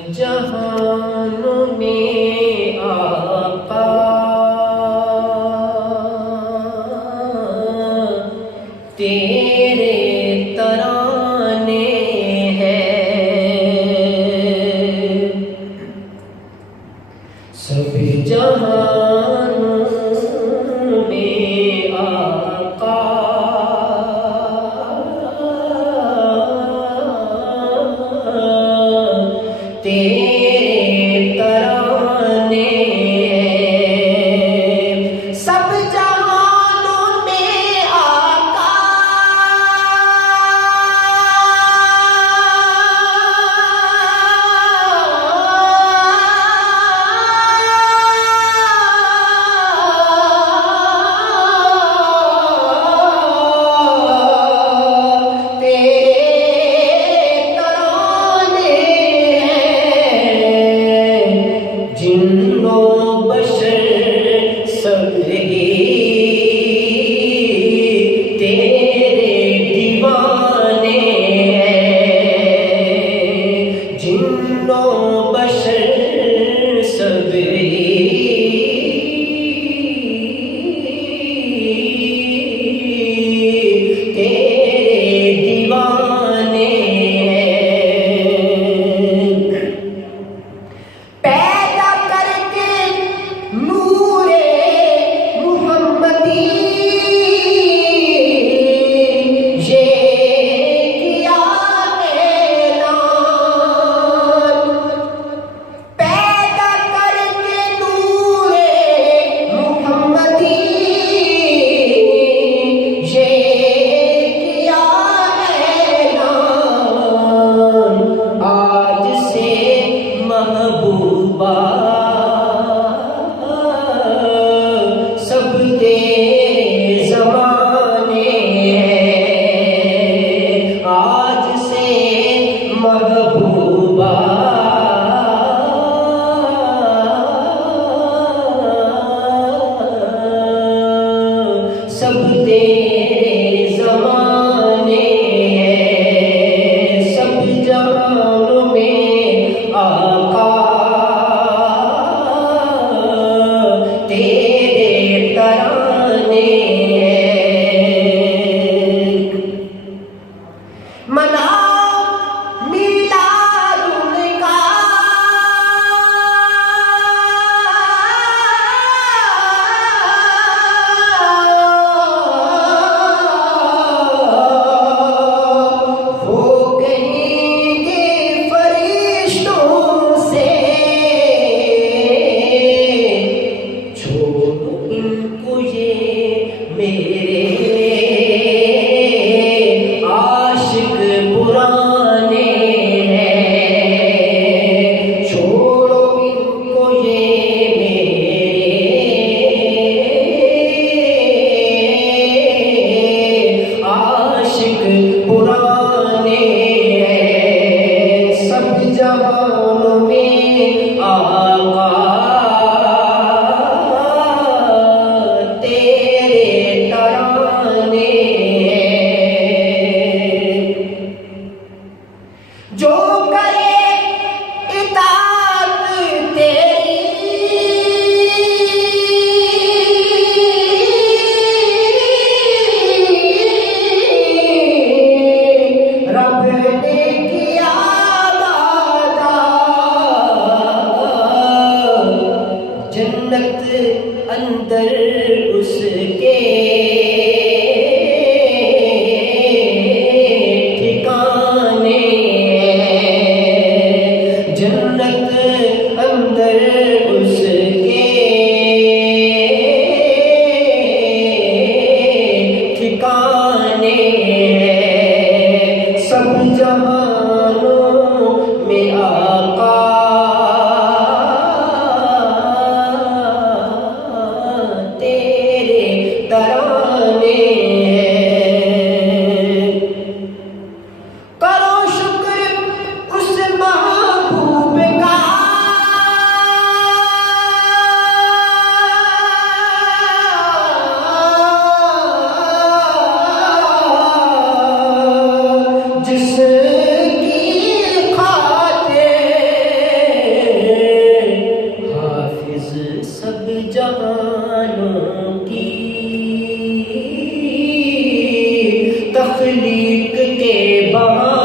جہانوں میں آقا تیرے ترانے ہیں، سب جہانوں میں آقا تیرے ترانے ہیں، سب جہانوں میں آقا سب تیرے زمانے ہیں، آج سے محبوبہ سب تیرے زمانے ہیں، سب جہانوں میں آقا تیرے ترانے ہیں، مناؤ میلاد ان کا وہ کہیں گے فرشتوں سے میرے عاشق پرانے ہیں، چھوڑو ان کو یہ میرے عاشق پرانے ہیں، سب جہانوں میں آقا جو کرے اطاعت تیری رب نے کیا وعدہ، جنت اندر اس کے جنت اندر اس کے ٹھکانے ہیں، سب جہانوں میں آقا تیرے ترانے ہیں، کرو شکر اس محبوب کا جس کی خاطر جہانوں کی تخلیق کے بعد